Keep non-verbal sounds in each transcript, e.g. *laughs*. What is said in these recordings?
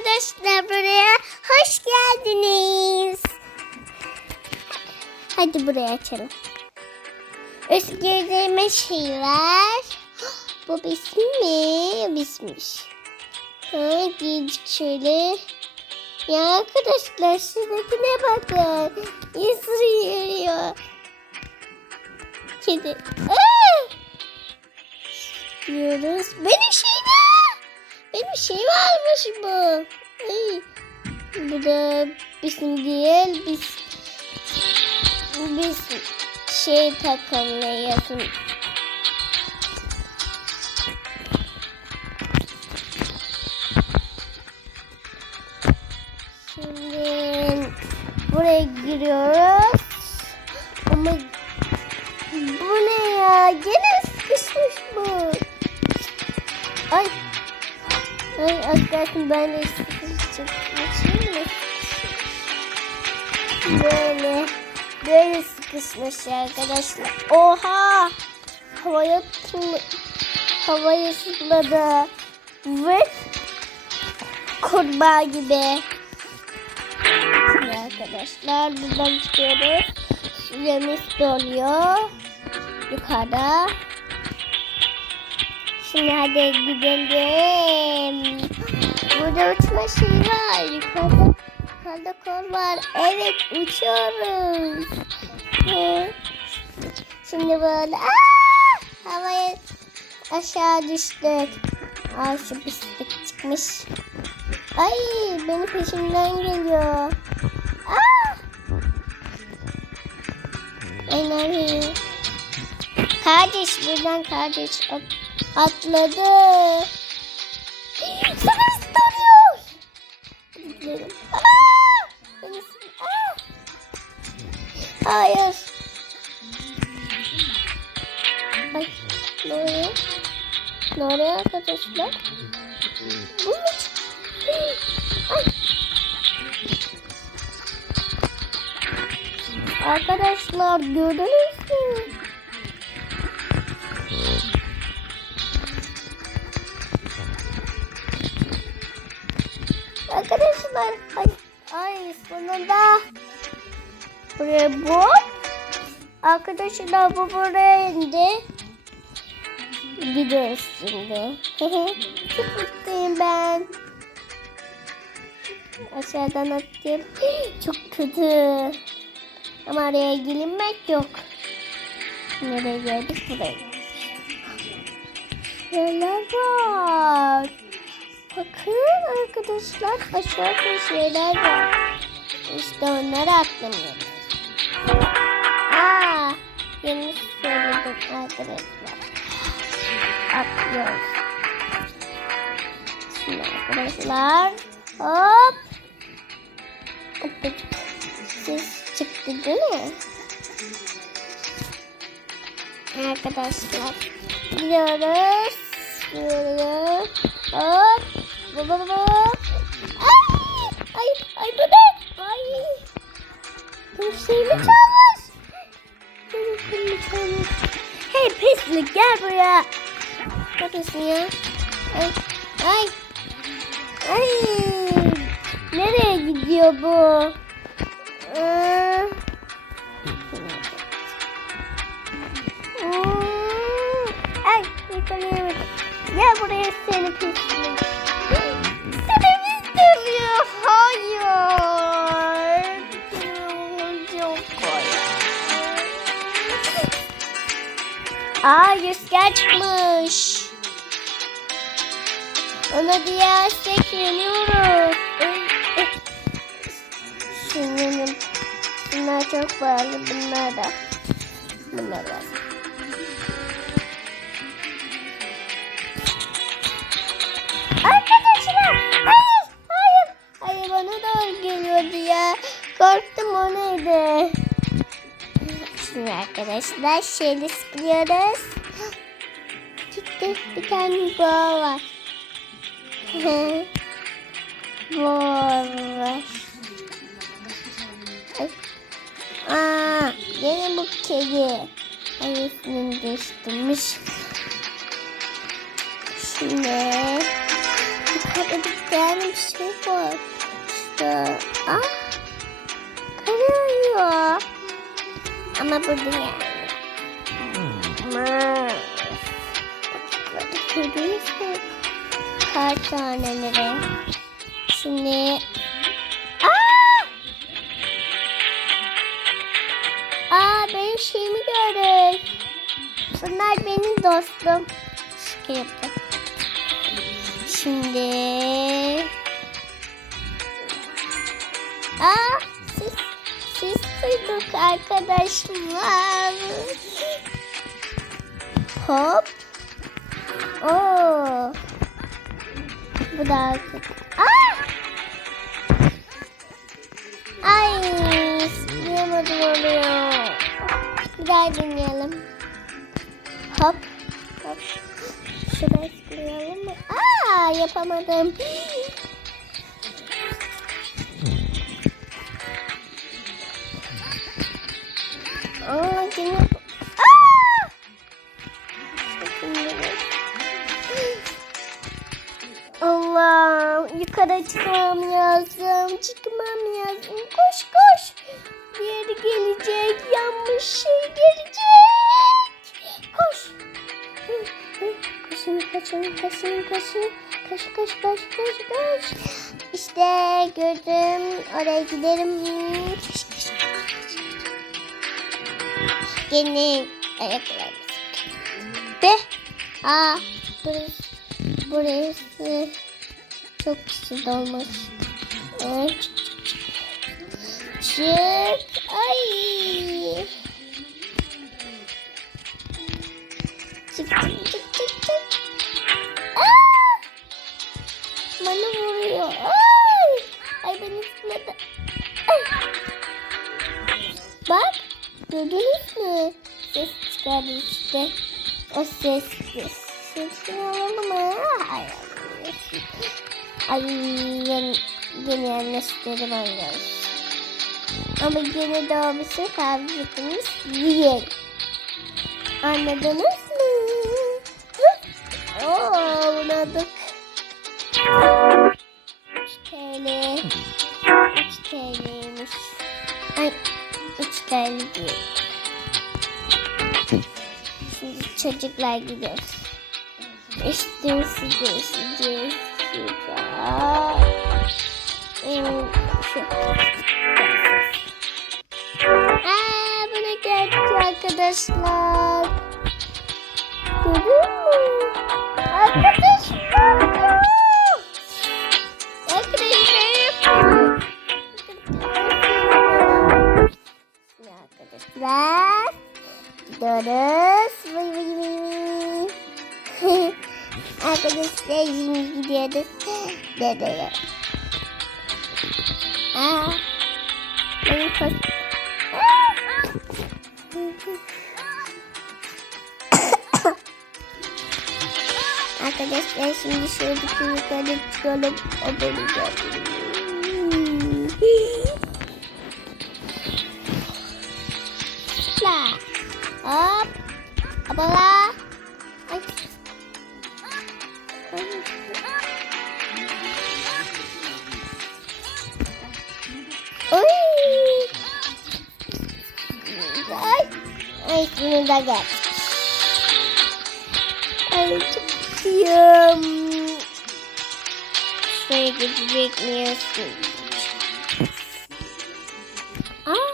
arkadaşlar buraya hoş geldiniz. Hadi buraya açalım. Özgürlüğüme şey var. *gasps* Bu bizim mi? Bizmiş. Ha, giydik şöyle. Ya arkadaşlar şuradakine bakın. Isırıyor. Kedi. Aa! Diyoruz. Benim şey var. Benim şey varmış bu. Ay. Bu da bizim değil. Biz biz şey takılmayasın. Şimdi buraya giriyoruz. Ama bu ne ya? Gene sıkışmış bu. Ay. Ay arkadaşım ben de mı? Böyle. Böyle sıkışmış arkadaşlar. Oha. Havaya tulu, havaya zıpladı. Ve kurbağa gibi. Şimdi arkadaşlar buradan çıkıyoruz. Süremiz doluyor. Yukarıda. Şimdi hadi gidelim. Burada uçma şeyi var. Yukarıda, yukarıda var. Evet uçuyoruz. Şimdi böyle aa, havaya aşağı düştük. Aa şu pislik çıkmış. Ay benim peşimden geliyor. Aa! Ay nereye? Kardeş buradan kardeş at, atladı. Sana ıslanıyor. Gidelim. Hayır. Ay, ne oluyor? Ne oluyor arkadaşlar? Bu mu? Ay. Arkadaşlar gördünüz buraya bu. Arkadaşlar bu buraya indi. Gidiyoruz *laughs* şimdi çok ben. Aşağıdan atayım. *gasps* Çok kötü. Ama araya gelinmek yok. Nereye geldik? Buraya neler var? Bakın arkadaşlar aşağıda şeyler var. İşte onları atlamıyoruz aa yanlış söyledim arkadaşlar atlıyoruz şimdi arkadaşlar hop Öpücük. Ses çıktı değil mi? Arkadaşlar gidiyoruz. Gidiyoruz. Hop. Hop hop hop. Ay. Ay. Ay ne? Ay. Benim şeyimi çalmış. Benim gel buraya. Ne yapıyorsun ya? Ay. Ay. Nereye gidiyor bu? Ee, Ay yakalayamadım. Gel buraya seni pislik. Yüzgen çıkmış. Ona diyersek yeniyoruz. Şunların bunlar çok pahalı bunlar da. Bunlar da. Arkadaşlar hayır hayır hayır bana doğru geliyordu ya. Korktum o neydi? Şimdi arkadaşlar şöyle sıkıyoruz. Çıktı bir tane boğa var. *laughs* boğa var. Aa, yine bu kedi. Ay değiştirmiş. Şimdi yukarı Burada bir tane bir şey var. İşte. Ah. Karıyor. Ama burada Gördünüz mü? Taneleri. Şimdi. Aa! Aa benim şeyimi görün. Bunlar benim dostum. Şaka yaptım. Şimdi. Aa siz siz duyduk arkadaşlar. Hop. Oo. Bu da Aa! Ay, zıplayamadım oluyor. Bir daha deneyelim. Hop. Hop. Şuraya zıplayalım mı? Aa, yapamadım. Koşun koşun. Koş koş koş koş koş. İşte gördüm. Oraya giderim. Koş koş. Yeni ayaklarımız. Ve aa burası, burası çok kişi dolmuş. Evet. Çık. Ay. Çık çık. İşte. O ses ses. Sesini alalım mı? Ay, ay yeni, yeni yerleştirdim arkadaşlar. Ama yeni doğmusu kavgatımız değil. Anladınız mı? Oo, bunu aldık. 3 TL. 3 TL'ymiş. Ay 3 TL değil. Çocuklar gidiyoruz. Şurada. Ee, şu. Aa, buna geldik arkadaşlar. Görüyor musun? Arkadaşlar. Arkadaşlar. Gidiyoruz. Arkadaşlar şimdi gidiyoruz. Dedeye. Aa. Benim koş. Arkadaşlar şimdi bir yukarı çıkalım. O beni gördü. Hopla. Hop. Hopla. Ay şunu da gel. Ay istiyorum. Şuraya gidecek miyorsun? Aa.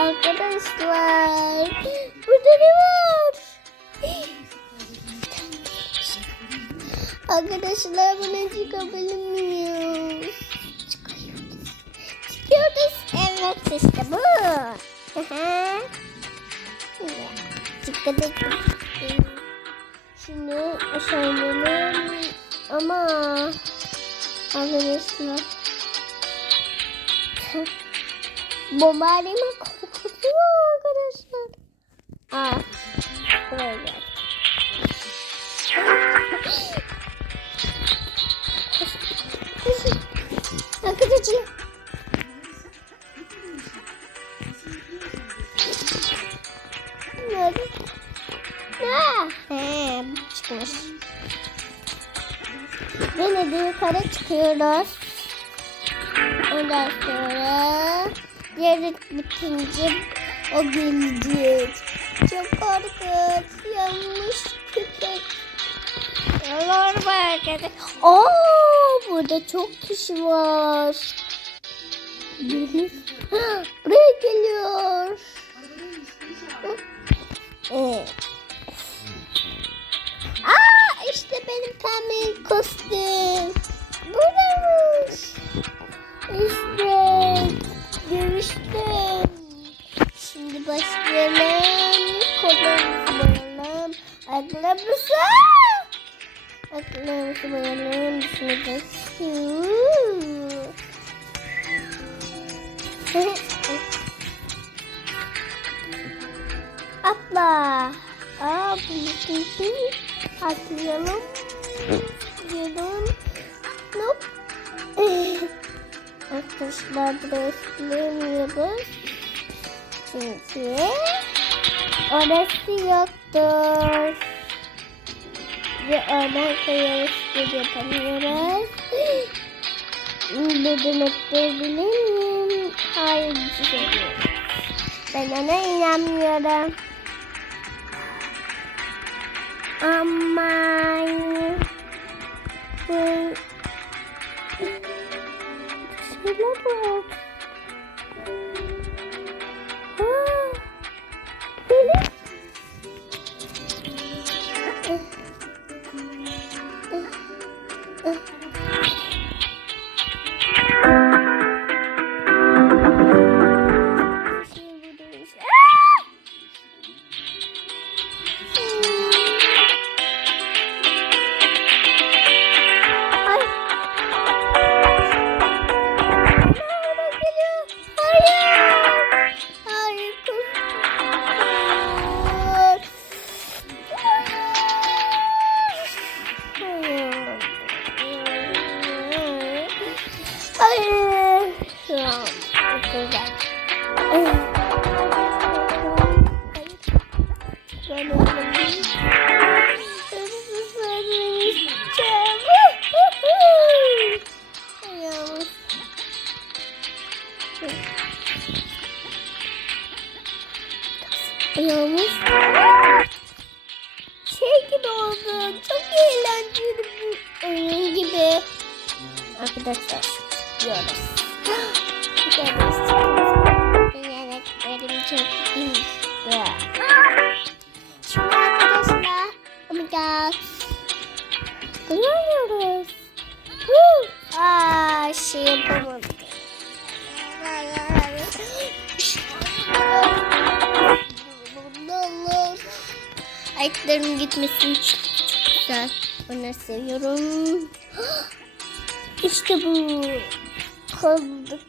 Arkadaşlar. Burada ne var? Arkadaşlar buna çıkabilir miyiz? Çıkıyoruz. Çıkıyoruz. Evet işte bu. Aha. Çıktık. Şimdi aşağı inelim. Ama arkadaşlar. Bombardıman korkutuyor arkadaşlar. Aa, buraya Ha, he, çıkmış. Yukarı çıkıyoruz. Ondan sonra yarın bitince o gelecek. Çok korkunç. Yanmış köpek. Olur mu arkadaşlar? Aa, burada çok kişi var. Atla. Aa bu için atlayalım. Atlayalım. Hop. *laughs* Arkadaşlar buraya atlayamıyoruz. Çünkü orası yoktur. Ve oradan kayarız yapamıyoruz. *gasps* Buradan atlayabilir miyim? Hayır düşebilirim. Ben ona inanmıyorum. Aman. Bu şeyler var. Şey yapamadım. Ayaklarım gitmesin çok, çok güzel. Onları seviyorum. İşte bu. Kaldık.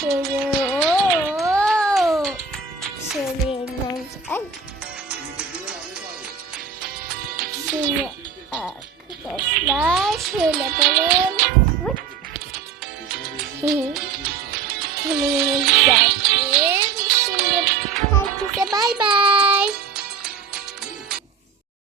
Şöyle. Şöyle yapalım.